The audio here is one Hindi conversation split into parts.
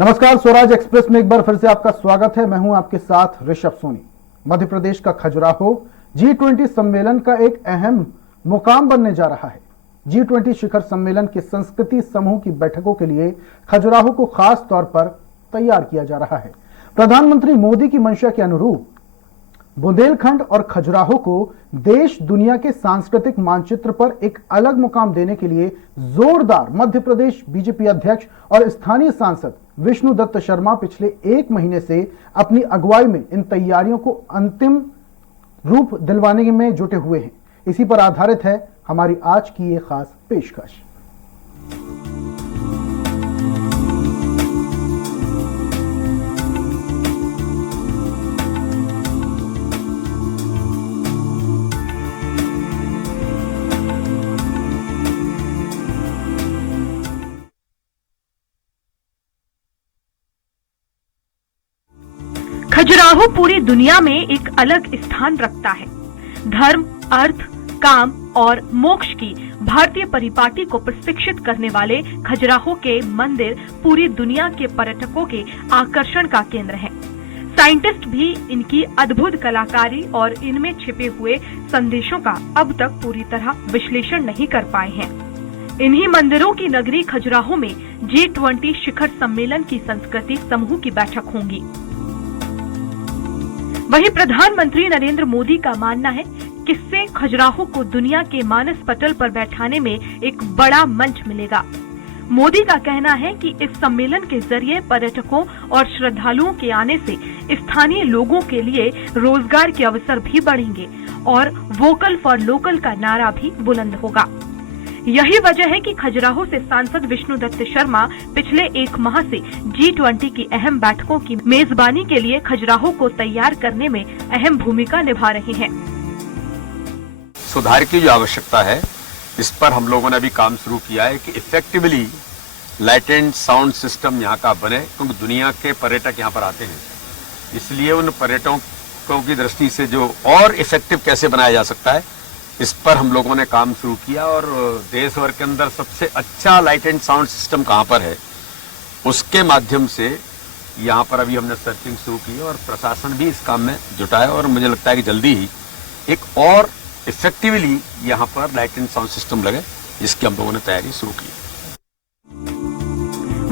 नमस्कार, स्वराज एक्सप्रेस में एक बार फिर से आपका स्वागत है। मैं हूं आपके साथ ऋषभ सोनी। मध्य प्रदेश का खजुराहो G20 सम्मेलन का एक अहम मुकाम बनने जा रहा है। G20 शिखर सम्मेलन के संस्कृति समूह की बैठकों के लिए खजुराहो को खास तौर पर तैयार किया जा रहा है। प्रधानमंत्री मोदी की मंशा के अनुरूप बुंदेलखंड और खजुराहो को देश दुनिया के सांस्कृतिक मानचित्र पर एक अलग मुकाम देने के लिए जोरदार मध्य प्रदेश बीजेपी अध्यक्ष और स्थानीय सांसद विष्णु दत्त शर्मा पिछले एक महीने से अपनी अगुवाई में इन तैयारियों को अंतिम रूप दिलवाने में जुटे हुए हैं। इसी पर आधारित है हमारी आज की ये खास पेशकश। खजुराहो पूरी दुनिया में एक अलग स्थान रखता है। धर्म, अर्थ, काम और मोक्ष की भारतीय परिपाटी को प्रशिक्षित करने वाले खजुराहो के मंदिर पूरी दुनिया के पर्यटकों के आकर्षण का केंद्र हैं। साइंटिस्ट भी इनकी अद्भुत कलाकारी और इनमें छिपे हुए संदेशों का अब तक पूरी तरह विश्लेषण नहीं कर पाए हैं। इन्हीं मंदिरों की नगरी खजुराहो में G20 शिखर सम्मेलन की संस्कृति समूह की बैठक होंगी। वहीं प्रधानमंत्री नरेंद्र मोदी का मानना है कि इससे खजुराहो को दुनिया के मानस पटल पर बैठाने में एक बड़ा मंच मिलेगा। मोदी का कहना है कि इस सम्मेलन के जरिए पर्यटकों और श्रद्धालुओं के आने से स्थानीय लोगों के लिए रोजगार के अवसर भी बढ़ेंगे और वोकल फॉर लोकल का नारा भी बुलंद होगा। यही वजह है कि खजुराहो से सांसद विष्णु दत्त शर्मा पिछले एक माह से G20 की अहम बैठकों की मेजबानी के लिए खजुराहो को तैयार करने में अहम भूमिका निभा रहे हैं। सुधार की जो आवश्यकता है, इस पर हम लोगों ने अभी काम शुरू किया है कि effectively light and sound system यहाँ का बने, क्योंकि दुनिया के पर्यटक यहाँ पर आते हैं। इसलिए उन पर्यटकों की दृष्टि से जो और इफेक्टिव कैसे बनाया जा सकता है, इस पर हम लोगों ने काम शुरू किया। और देश भर के अंदर सबसे अच्छा लाइट एंड साउंड सिस्टम कहाँ पर है, उसके माध्यम से यहाँ पर अभी हमने सर्चिंग शुरू की है और प्रशासन भी इस काम में जुटा है। और मुझे लगता है कि जल्दी ही एक और इफेक्टिवली यहाँ पर लाइट एंड साउंड सिस्टम लगे, जिसकी हम लोगों ने तैयारी शुरू की।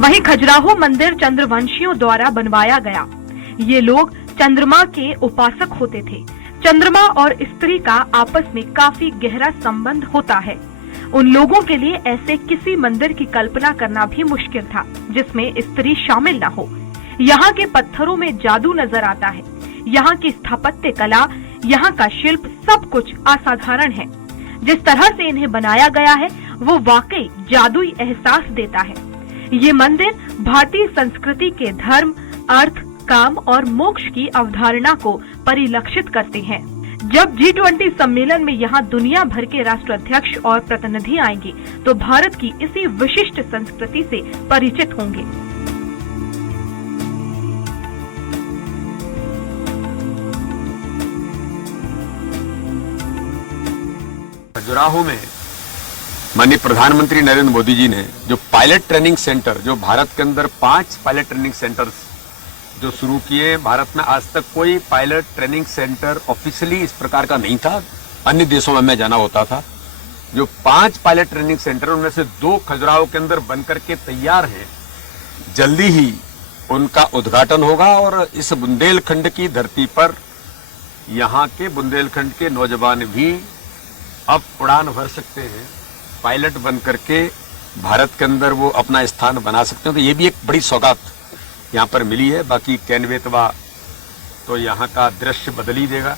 वहीं खजुराहो मंदिर चंद्रवंशियों द्वारा बनवाया गया। ये लोग चंद्रमा के उपासक होते थे। चंद्रमा और स्त्री का आपस में काफी गहरा संबंध होता है। उन लोगों के लिए ऐसे किसी मंदिर की कल्पना करना भी मुश्किल था जिसमें स्त्री शामिल न हो। यहाँ के पत्थरों में जादू नजर आता है। यहाँ की स्थापत्य कला, यहाँ का शिल्प, सब कुछ असाधारण है। जिस तरह से इन्हें बनाया गया है वो वाकई जादुई एहसास देता है। ये मंदिर भारतीय संस्कृति के धर्म, अर्थ, काम और मोक्ष की अवधारणा को परिलक्षित करते हैं। जब G20 सम्मेलन में यहाँ दुनिया भर के राष्ट्राध्यक्ष और प्रतिनिधि आएंगे तो भारत की इसी विशिष्ट संस्कृति से परिचित होंगे। खजुराहो में माननीय प्रधानमंत्री नरेंद्र मोदी जी ने जो पायलट ट्रेनिंग सेंटर, जो भारत के अंदर 5 पायलट ट्रेनिंग सेंटर्स जो शुरू किए, भारत में आज तक कोई पायलट ट्रेनिंग सेंटर ऑफिशियली इस प्रकार का नहीं था। अन्य देशों में मैं जाना होता था। जो 5 पायलट ट्रेनिंग सेंटर, उनमें से 2 खजुराहो के अंदर बनकर के तैयार हैं। जल्दी ही उनका उद्घाटन होगा और इस बुंदेलखंड की धरती पर यहाँ के बुंदेलखंड के नौजवान भी अब उड़ान भर सकते हैं। पायलट बन करके भारत के अंदर वो अपना स्थान बना सकते हैं। तो ये भी एक बड़ी सौगात यहाँ पर मिली है। बाकी कैनवेतवा तो यहाँ का दृश्य बदल ही देगा।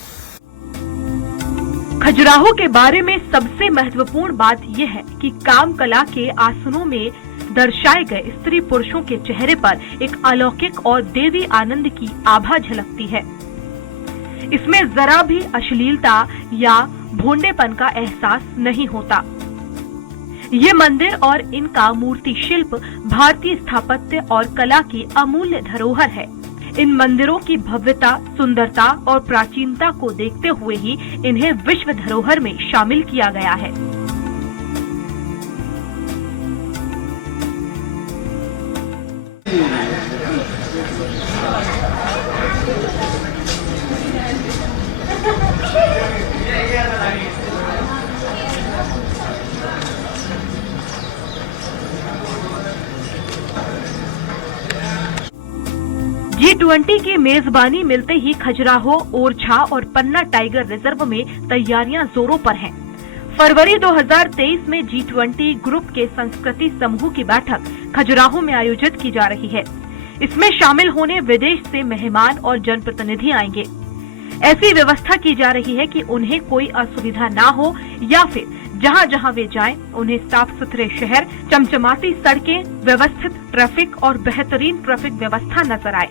खजुराहो के बारे में सबसे महत्वपूर्ण बात यह है कि काम कला के आसनों में दर्शाए गए स्त्री पुरुषों के चेहरे पर एक अलौकिक और देवी आनंद की आभा झलकती है। इसमें जरा भी अश्लीलता या भोंडेपन का एहसास नहीं होता। ये मंदिर और इनका मूर्ति शिल्प भारतीय स्थापत्य और कला की अमूल्य धरोहर है। इन मंदिरों की भव्यता, सुंदरता और प्राचीनता को देखते हुए ही इन्हें विश्व धरोहर में शामिल किया गया है। G20 की मेजबानी मिलते ही खजुराहो, ओरछा और पन्ना टाइगर रिजर्व में तैयारियां जोरों पर हैं। फरवरी 2023 में G20 ग्रुप के संस्कृति समूह की बैठक खजुराहो में आयोजित की जा रही है। इसमें शामिल होने विदेश से मेहमान और जनप्रतिनिधि आएंगे। ऐसी व्यवस्था की जा रही है कि उन्हें कोई असुविधा ना हो या फिर जहां जहां वे जाएं, उन्हें साफ सुथरे शहर, चमचमाती सड़कें, व्यवस्थित ट्रैफिक और बेहतरीन ट्रैफिक व्यवस्था नजर आए।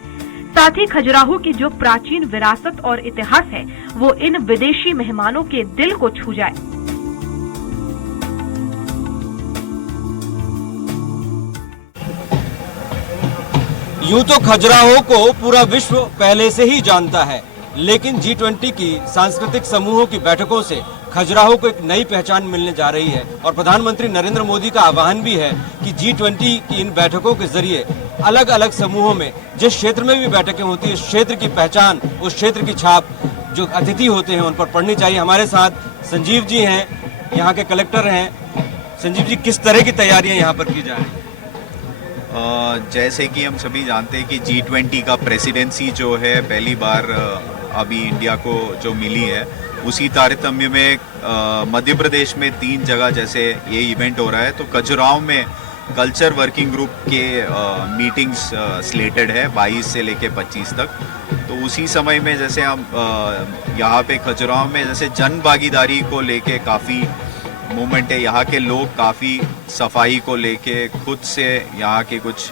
साथ ही खजुराहो की जो प्राचीन विरासत और इतिहास है, वो इन विदेशी मेहमानों के दिल को छू जाए। यूं तो खजुराहो को पूरा विश्व पहले से ही जानता है, लेकिन G20 की सांस्कृतिक समूहों की बैठकों से खजुराहो को एक नई पहचान मिलने जा रही है। और प्रधानमंत्री नरेंद्र मोदी का आह्वान भी है कि G20 की इन बैठकों के जरिए अलग अलग समूहों में जिस क्षेत्र में भी बैठकें होती है, उस क्षेत्र की पहचान, उस क्षेत्र की छाप जो अतिथि होते हैं उन पर पड़नी चाहिए। हमारे साथ संजीव जी हैं, यहाँ के कलेक्टर हैं। संजीव जी, किस तरह की तैयारियां यहाँ पर की जा रही है? जैसे कि हम सभी जानते हैं कि G20 का प्रेसिडेंसी जो है पहली बार अभी इंडिया को जो मिली है, उसी तारतम्य में मध्य प्रदेश में 3 जगह जैसे ये इवेंट हो रहा है, तो खजुराहो में कल्चर वर्किंग ग्रुप के मीटिंग्स स्लेटेड है 22 से लेके 25 तक। तो उसी समय में जैसे हम यहाँ पे खजुराहो में जैसे जन भागीदारी को लेके काफ़ी मूवमेंट है। यहाँ के लोग काफ़ी सफाई को लेके खुद से यहाँ के कुछ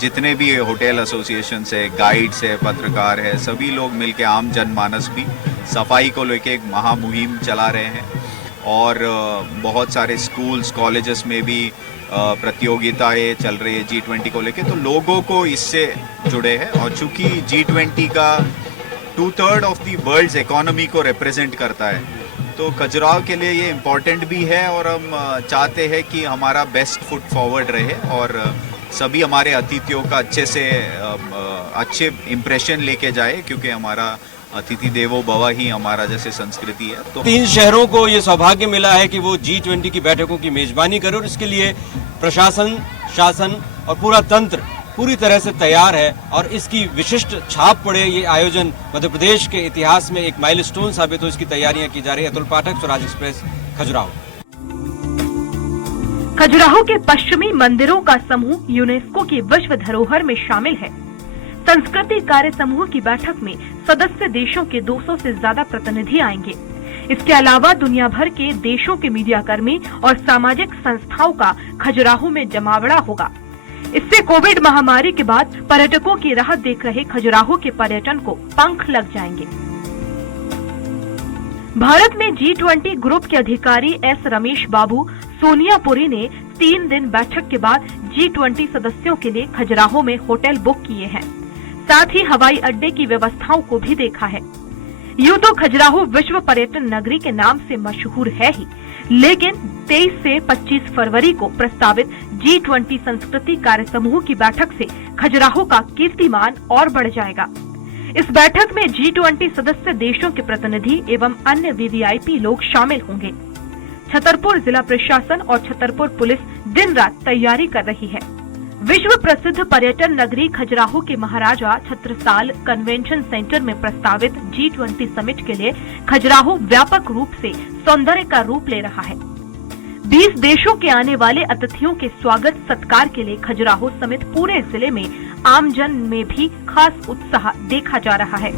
जितने भी होटल एसोसिएशन है, गाइड्स है, पत्रकार है, सभी लोग मिलके आम जनमानस भी सफाई को लेके एक महामुहिम चला रहे हैं। और बहुत सारे स्कूल्स, कॉलेजेस में भी प्रतियोगिताएं चल रही है G20 को लेके, तो लोगों को इससे जुड़े हैं। और चूंकि G20 का 2/3 ऑफ द वर्ल्ड्स इकोनॉमी को रिप्रेजेंट करता है, तो खजुराहो के लिए ये इम्पोर्टेंट भी है। और हम चाहते हैं कि हमारा बेस्ट फुट फॉरवर्ड रहे और सभी हमारे अतिथियों का अच्छे इम्प्रेशन लेके जाए, क्योंकि हमारा अतिथि देवो भव ही हमारा जैसे संस्कृति है। तो 3 शहरों को ये सौभाग्य मिला है कि वो G20 की बैठकों की मेजबानी करे, और इसके लिए प्रशासन, शासन और पूरा तंत्र पूरी तरह से तैयार है। और इसकी विशिष्ट छाप पड़े ये आयोजन मध्य प्रदेश के इतिहास में एक माइलस्टोन साबित हो, इसकी तैयारियां की जा रही है। अतुल पाठक, स्वराज एक्सप्रेस, खजुराहो। खजुराहो के पश्चिमी मंदिरों का समूह यूनेस्को की विश्व धरोहर में शामिल है। संस्कृति कार्य समूह की बैठक में सदस्य देशों के 200 से ज्यादा प्रतिनिधि आएंगे। इसके अलावा दुनिया भर के देशों के मीडियाकर्मी और सामाजिक संस्थाओं का खजुराहो में जमावड़ा होगा। इससे कोविड महामारी के बाद पर्यटकों की राह देख रहे खजुराहो के पर्यटन को पंख लग जाएंगे। भारत में G20 ग्रुप के अधिकारी एस रमेश बाबू सोनियापुरी ने 3 दिन बैठक के बाद G20 सदस्यों के लिए खजुराहो में होटल बुक किए हैं। साथ ही हवाई अड्डे की व्यवस्थाओं को भी देखा है। यूं तो खजुराहो विश्व पर्यटन नगरी के नाम से मशहूर है ही, लेकिन 23 से 25 फरवरी को प्रस्तावित G20 संस्कृति कार्य समूह की बैठक से खजुराहो का कीर्तिमान और बढ़ जाएगा। इस बैठक में G20 सदस्य देशों के प्रतिनिधि एवं अन्य VVIP लोग शामिल होंगे। छतरपुर जिला प्रशासन और छतरपुर पुलिस दिन रात तैयारी कर रही है। विश्व प्रसिद्ध पर्यटन नगरी खजुराहो के महाराजा छत्रसाल कन्वेंशन सेंटर में प्रस्तावित G20 समिट के लिए खजुराहो व्यापक रूप से सौंदर्य का रूप ले रहा है। 20 देशों के आने वाले अतिथियों के स्वागत सत्कार के लिए खजुराहो समेत पूरे जिले में आमजन में भी खास उत्साह देखा जा रहा है।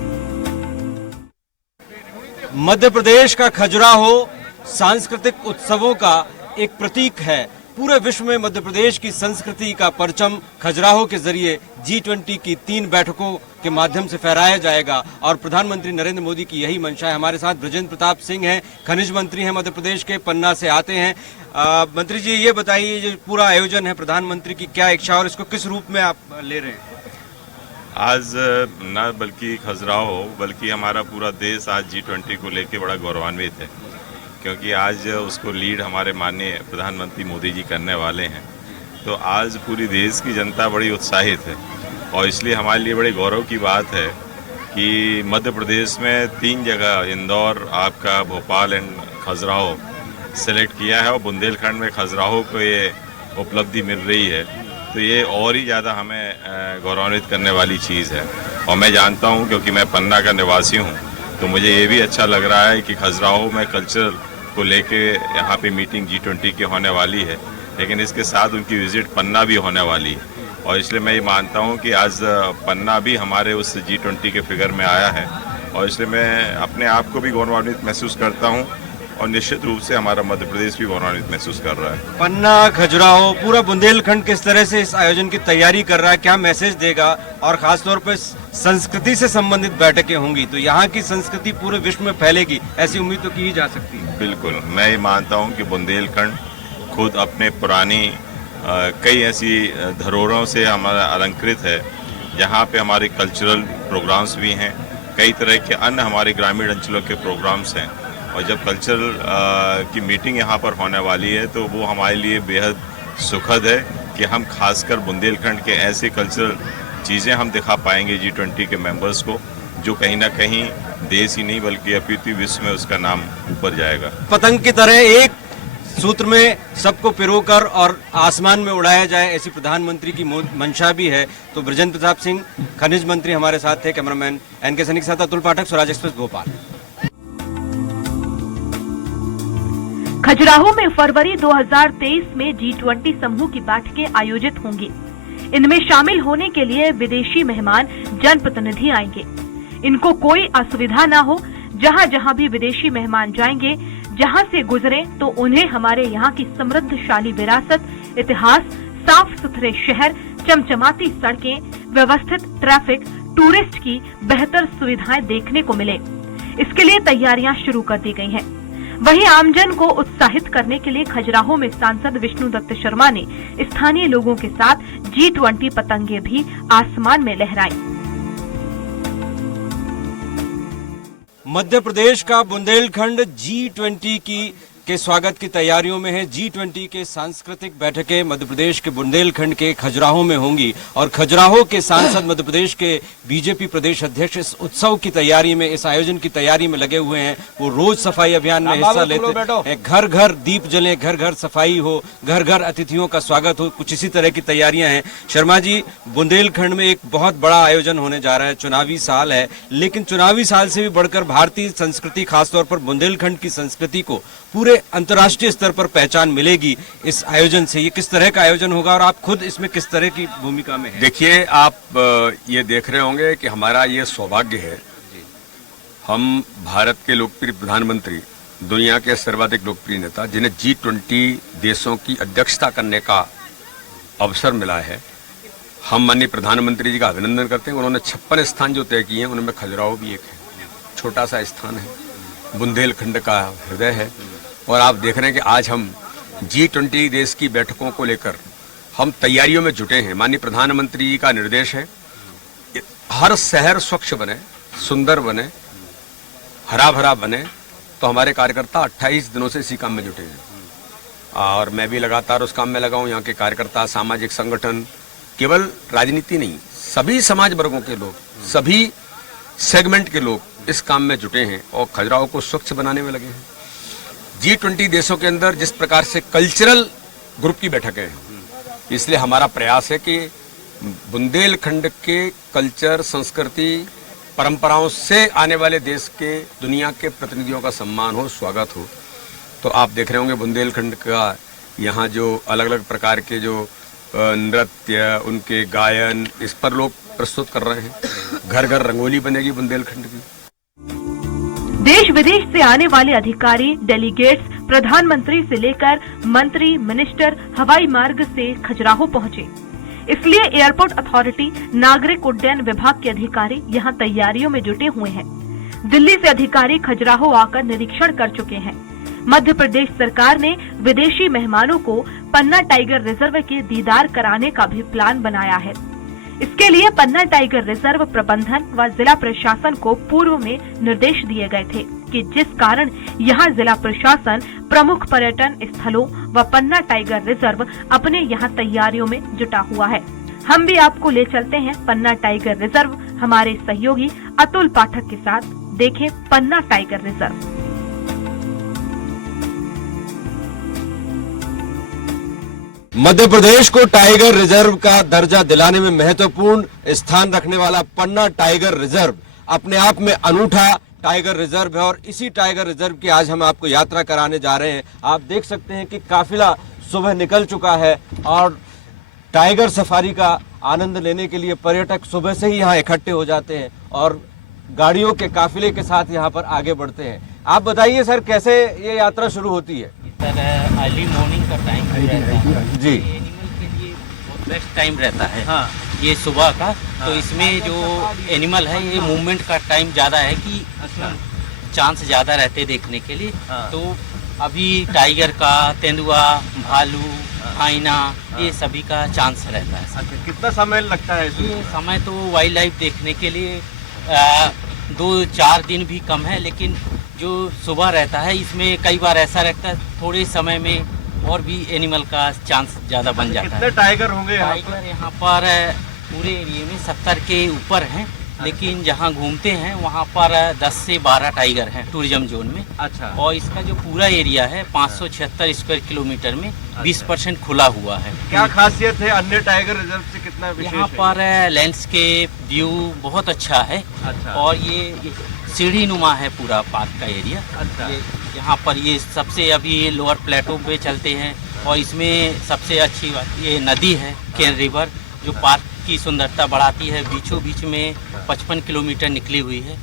मध्य प्रदेश का खजुराहो सांस्कृतिक उत्सवों का एक प्रतीक है। पूरे विश्व में मध्य प्रदेश की संस्कृति का परचम खजुराहो के जरिए G20 की 3 बैठकों के माध्यम से फहराया जाएगा और प्रधानमंत्री नरेंद्र मोदी की यही मंशा है। हमारे साथ ब्रजेंद्र प्रताप सिंह हैं, खनिज मंत्री हैं, मध्य प्रदेश के पन्ना से आते हैं। मंत्री जी, ये बताइए, जो पूरा आयोजन है प्रधानमंत्री की क्या इच्छा और इसको किस रूप में आप ले रहे हैं? आज न बल्कि खजुराहो बल्कि हमारा पूरा देश आज G20 को लेकर बड़ा गौरवान्वित है, क्योंकि आज उसको लीड हमारे माननीय प्रधानमंत्री मोदी जी करने वाले हैं। तो आज पूरी देश की जनता बड़ी उत्साहित है और इसलिए हमारे लिए बड़े गौरव की बात है कि मध्य प्रदेश में 3 जगह इंदौर, आपका भोपाल एंड खजुराहो सेलेक्ट किया है और बुंदेलखंड में खजुराहो को ये उपलब्धि मिल रही है, तो ये और ही ज़्यादा हमें गौरवान्वित करने वाली चीज़ है। और मैं जानता हूँ, क्योंकि मैं पन्ना का निवासी हूँ, तो मुझे ये भी अच्छा लग रहा है कि खजुराहो में कल्चर को लेके यहाँ पे मीटिंग G20 की होने वाली है, लेकिन इसके साथ उनकी विजिट पन्ना भी होने वाली है। और इसलिए मैं ये मानता हूँ कि आज पन्ना भी हमारे उस G20 के फिगर में आया है, और इसलिए मैं अपने आप को भी गौरवान्वित महसूस करता हूँ और निश्चित रूप से हमारा मध्य प्रदेश भी गौरवान्वित महसूस कर रहा है। पन्ना, खजुराहो, पूरा बुंदेलखंड किस तरह से इस आयोजन की तैयारी कर रहा है, क्या मैसेज देगा? और खासतौर पर संस्कृति से संबंधित बैठकें होंगी तो यहाँ की संस्कृति पूरे विश्व में फैलेगी, ऐसी उम्मीद तो की ही जा सकती है। बिल्कुल, मैं ये मानता हूँ कि बुंदेलखंड खुद अपने पुरानी कई ऐसी धरोहरों से हमारा अलंकृत है, जहाँ पे हमारे कल्चरल प्रोग्राम्स भी हैं, कई तरह के अन्य हमारे ग्रामीण अंचलों के प्रोग्राम्स हैं। और जब कल्चरल की मीटिंग यहाँ पर होने वाली है तो वो हमारे लिए बेहद सुखद है कि हम खासकर बुंदेलखंड के ऐसे कल्चरल चीज़ें हम दिखा पाएंगे G20 के मेंबर्स को, जो कहीं ना कहीं देश ही नहीं बल्कि अपितु विश्व में उसका नाम ऊपर जाएगा। पतंग की तरह एक सूत्र में सबको पिरोकर और आसमान में उड़ाया जाए, ऐसी प्रधानमंत्री की मंशा भी है। तो बृजेंद्र प्रताप सिंह, खनिज मंत्री, हमारे साथ थे। कैमरामैन NK सैनी के साथ अतुल पाठक, स्वराज एक्सप्रेस, भोपाल। खजुराहो में फरवरी 2023 में G20 समूह की बैठकें आयोजित होंगी। इनमें शामिल होने के लिए विदेशी मेहमान जनप्रतिनिधि आएंगे। इनको कोई असुविधा न हो, जहां जहां भी विदेशी मेहमान जाएंगे, जहां से गुजरे तो उन्हें हमारे यहाँ की समृद्धशाली विरासत, इतिहास, साफ सुथरे शहर, चमचमाती सड़कें, व्यवस्थित ट्रैफिक, टूरिस्ट की बेहतर सुविधाएं देखने को मिले। इसके लिए तैयारियां शुरू कर दी गई हैं। वहीं आमजन को उत्साहित करने के लिए खजुराहो में सांसद विष्णु दत्त शर्मा ने स्थानीय लोगों के साथ G20 पतंगे भी आसमान में लहराई। मध्य प्रदेश का बुंदेलखंड G20 के स्वागत की तैयारियों में है। G20 के सांस्कृतिक बैठकें मध्य प्रदेश के बुंदेलखंड के खजुराहो में होंगी और खजुराहो के सांसद मध्य प्रदेश के बीजेपी प्रदेश अध्यक्ष इस उत्सव की तैयारी में, इस आयोजन की तैयारी में लगे हुए हैं। वो रोज सफाई अभियान में हिस्सा लेते हैं। घर घर दीप जले, घर घर सफाई हो, घर घर अतिथियों का स्वागत हो, कुछ इसी तरह की तैयारियां हैं। शर्मा जी, बुंदेलखंड में एक बहुत बड़ा आयोजन होने जा रहा है। चुनावी साल है, लेकिन चुनावी साल से भी बढ़कर भारतीय संस्कृति, खासतौर पर बुंदेलखंड की संस्कृति को पूरे अंतर्राष्ट्रीय स्तर पर पहचान मिलेगी इस आयोजन से। ये किस तरह का आयोजन होगा और आप खुद इसमें किस तरह की भूमिका में हैं? देखिए, आप ये देख रहे होंगे कि हमारा ये सौभाग्य है, हम भारत के लोकप्रिय प्रधानमंत्री, दुनिया के सर्वाधिक लोकप्रिय नेता, जिन्हें G20 देशों की अध्यक्षता करने का अवसर मिला है, हम माननीय प्रधानमंत्री जी का अभिनंदन करते हैं। उन्होंने 56 स्थान जो तय किए हैं, उनमें खजुराहो भी एक है। छोटा सा स्थान है, बुंदेलखंड का हृदय है। और आप देख रहे हैं कि आज हम G20 देश की बैठकों को लेकर हम तैयारियों में जुटे हैं। माननीय प्रधानमंत्री जी का निर्देश है, हर शहर स्वच्छ बने, सुंदर बने, हरा भरा बने। तो हमारे कार्यकर्ता 28 दिनों से इसी काम में जुटे हैं और मैं भी लगातार उस काम में लगा हूँ। यहाँ के कार्यकर्ता, सामाजिक संगठन, केवल राजनीति नहीं, सभी समाज वर्गों के लोग, सभी सेगमेंट के लोग इस काम में जुटे हैं और खजुराहो को स्वच्छ बनाने में लगे हैं। G20 देशों के अंदर जिस प्रकार से कल्चरल ग्रुप की बैठकें हैं, इसलिए हमारा प्रयास है कि बुंदेलखंड के कल्चर, संस्कृति, परंपराओं से आने वाले देश के, दुनिया के प्रतिनिधियों का सम्मान हो, स्वागत हो। तो आप देख रहे होंगे बुंदेलखंड का यहाँ जो अलग अलग प्रकार के जो नृत्य, उनके गायन, इस पर लोग प्रस्तुत कर रहे हैं। घर घर रंगोली बनेगी बुंदेलखंड की। देश विदेश से आने वाले अधिकारी, डेलीगेट्स प्रधानमंत्री से लेकर मंत्री, मिनिस्टर हवाई मार्ग से खजुराहो पहुंचे। इसलिए एयरपोर्ट अथॉरिटी, नागरिक उड्डयन विभाग के अधिकारी यहां तैयारियों में जुटे हुए हैं। दिल्ली से अधिकारी खजुराहो आकर निरीक्षण कर चुके हैं। मध्य प्रदेश सरकार ने विदेशी मेहमानों को पन्ना टाइगर रिजर्व के दीदार कराने का भी प्लान बनाया है। इसके लिए पन्ना टाइगर रिजर्व प्रबंधन व जिला प्रशासन को पूर्व में निर्देश दिए गए थे कि जिस कारण यहां जिला प्रशासन प्रमुख पर्यटन स्थलों व पन्ना टाइगर रिजर्व अपने यहां तैयारियों में जुटा हुआ है। हम भी आपको ले चलते हैं पन्ना टाइगर रिजर्व हमारे सहयोगी अतुल पाठक के साथ। देखें पन्ना टाइगर रिजर्व। मध्य प्रदेश को टाइगर रिजर्व का दर्जा दिलाने में महत्वपूर्ण स्थान रखने वाला पन्ना टाइगर रिजर्व अपने आप में अनूठा टाइगर रिजर्व है और इसी टाइगर रिजर्व की आज हम आपको यात्रा कराने जा रहे हैं। आप देख सकते हैं कि काफिला सुबह निकल चुका है और टाइगर सफारी का आनंद लेने के लिए पर्यटक सुबह से ही यहाँ इकट्ठे हो जाते हैं और गाड़ियों के काफिले के साथ यहाँ पर आगे बढ़ते हैं। आप बताइए सर, कैसे ये यात्रा शुरू होती है? सर अर्ली मॉर्निंग का टाइम रहता है जी। एनिमल के लिए बहुत बेस्ट टाइम रहता है। हाँ। ये सुबह का तो इसमें जो एनिमल है ये मूवमेंट का टाइम ज़्यादा है कि चांस ज़्यादा रहते हैं देखने के लिए। तो अभी टाइगर का, तेंदुआ, भालू, हाइना ये सभी का चांस रहता है। अच्छा, कितना समय लगता है ये समय तो वाइल्ड लाइफ देखने के लिए 2-4 दिन भी कम है, लेकिन जो सुबह रहता है इसमें कई बार ऐसा रहता है थोड़े समय में और भी एनिमल का चांस ज़्यादा बन जाता है। कितने टाइगर होंगे टाइगर यहाँ पर पूरे एरिया में 70 के ऊपर हैं, लेकिन जहाँ घूमते हैं वहाँ पर 10 से 12 टाइगर हैं टूरिज्म जोन में। अच्छा। और इसका जो पूरा एरिया है 576 स्क्वायर किलोमीटर में 20% खुला हुआ है। क्या खासियत है अन्य टाइगर रिजर्व से, कितना विशेष यहाँ है? पर लैंडस्केप व्यू बहुत अच्छा है। अच्छा। और ये सीढ़ी नुमा है पूरा पार्क का एरिया। अच्छा। यहाँ पर ये सबसे अभी लोअर प्लेटो पे चलते हैं और इसमें सबसे अच्छी बात ये नदी है केन रिवर, जो पार्क की सुंदरता बढ़ाती है। बीचों बीच में 55 किलोमीटर निकली हुई है।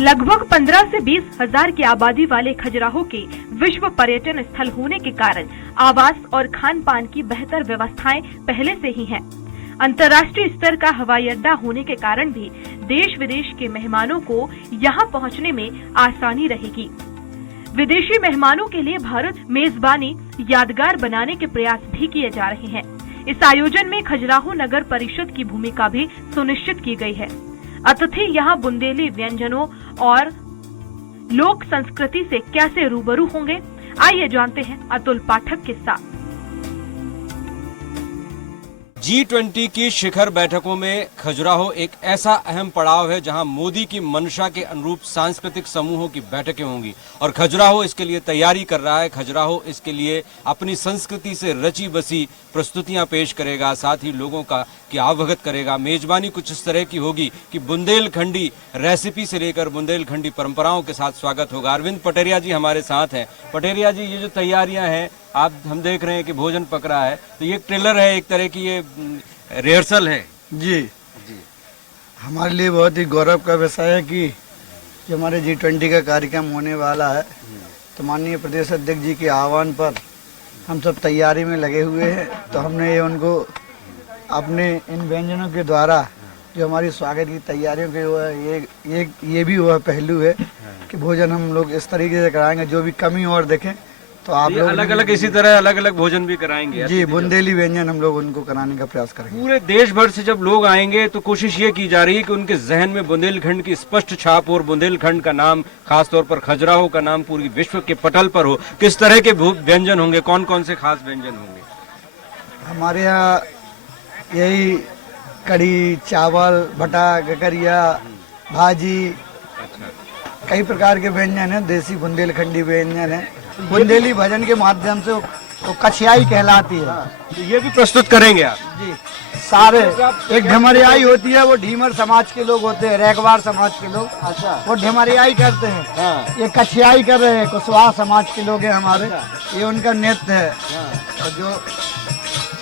लगभग 15 से 20 हजार की आबादी वाले खजुराहो के विश्व पर्यटन स्थल होने के कारण आवास और खान पान की बेहतर व्यवस्थाएं पहले से ही हैं। अंतर्राष्ट्रीय स्तर का हवाई अड्डा होने के कारण भी देश विदेश के मेहमानों को यहां पहुंचने में आसानी रहेगी। विदेशी मेहमानों के लिए भारत मेजबानी यादगार बनाने के प्रयास भी किए जा रहे हैं। इस आयोजन में खजुराहो नगर परिषद की भूमिका भी सुनिश्चित की गई है। अतिथि यहाँ बुंदेली व्यंजनों और लोक संस्कृति से कैसे रूबरू होंगे, आइए जानते हैं अतुल पाठक के साथ। G20 की शिखर बैठकों में खजुराहो एक ऐसा अहम पड़ाव है जहां मोदी की मंशा के अनुरूप सांस्कृतिक समूहों की बैठकें होंगी और खजुराहो इसके लिए तैयारी कर रहा है। खजुराहो इसके लिए अपनी संस्कृति से रची बसी प्रस्तुतियां पेश करेगा, साथ ही लोगों का की अवगत करेगा। मेजबानी कुछ इस तरह की होगी कि बुंदेलखंडी रेसिपी से लेकर बुंदेलखंडी परंपराओं के साथ स्वागत होगा। अरविंद पटेरिया जी हमारे साथ हैं। पटेरिया जी, ये जो तैयारियां हैं, आप हम देख रहे हैं कि भोजन पक रहा है, तो ये ट्रेलर है, एक तरह की ये रिहर्सल है। जी हमारे लिए बहुत ही गौरव का विषय है कि जो हमारे G20 का कार्यक्रम होने वाला है, तो माननीय प्रदेश अध्यक्ष जी के आह्वान पर हम सब तैयारी में लगे हुए हैं। तो हमने ये उनको अपने इन व्यंजनों के द्वारा जो हमारी स्वागत की तैयारियों के वो है, ये भी वह पहलू है कि भोजन हम लोग इस तरीके से कराएंगे जो भी कमी और देखें तो आप लोग अलग अलग इसी तरह अलग अलग भोजन भी कराएंगे। जी, बुंदेली व्यंजन हम लोग उनको कराने का प्रयास करेंगे। पूरे देश भर से जब लोग आएंगे तो कोशिश ये की जा रही है कि उनके जहन में बुंदेलखंड की स्पष्ट छाप और बुंदेलखंड का नाम, खासतौर पर खजुराहो का नाम पूरी विश्व के पटल पर हो। किस तरह के व्यंजन होंगे, कौन कौन से खास व्यंजन होंगे? हमारे यहाँ यही कढ़ी, चावल, भटा, गगरिया, भाजी, कई प्रकार के व्यंजन हैं। देसी बुंदेलखंडी व्यंजन है। बुंदेली भजन के माध्यम से वो कछियाई कहलाती है। तो ये भी प्रस्तुत करेंगे आप? जी, सारे एक ढमरियाई होती है, वो ढीमर समाज के लोग होते हैं, रैकवार समाज के लोग। अच्छा। वो ढमरियाई करते हैं। हाँ। ये कछियाई कर रहे हैं, कुशवाहा समाज के लोग हैं हमारे। ये उनका नृत्य है। और जो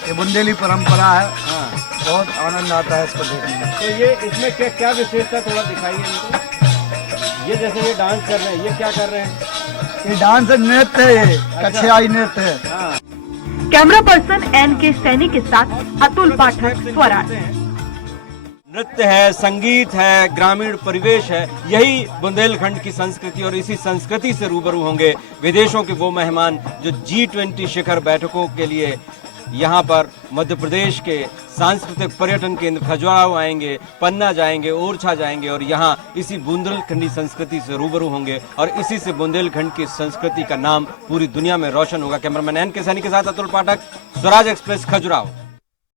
ये बुंदेली परंपरा है, बहुत आनंद आता है इसको देखने में। तो ये इसमें क्या क्या विशेषता थोड़ा दिखाइए इनको। ये जैसे ये डांस कर रहे हैं, ये क्या कर रहे हैं? ये डांस नृत्य है, ये कछियाई नृत्य है। कैमरा पर्सन NK सैनी के साथ अतुल पाठक, स्वराज। नृत्य है, संगीत है, ग्रामीण परिवेश है, यही बुंदेलखंड की संस्कृति और इसी संस्कृति से रूबरू होंगे विदेशों के वो मेहमान जो G20 शिखर बैठकों के लिए यहाँ पर मध्य प्रदेश के सांस्कृतिक पर्यटन केंद्र खजुराहो आएंगे, पन्ना जाएंगे, ओरछा जाएंगे और यहाँ इसी बुंदेलखंडी संस्कृति से रूबरू होंगे और इसी से बुंदेलखंड की संस्कृति का नाम पूरी दुनिया में रोशन होगा। कैमरामैन एन के सैनी के साथ अतुल पाठक, स्वराज एक्सप्रेस, खजुराहो।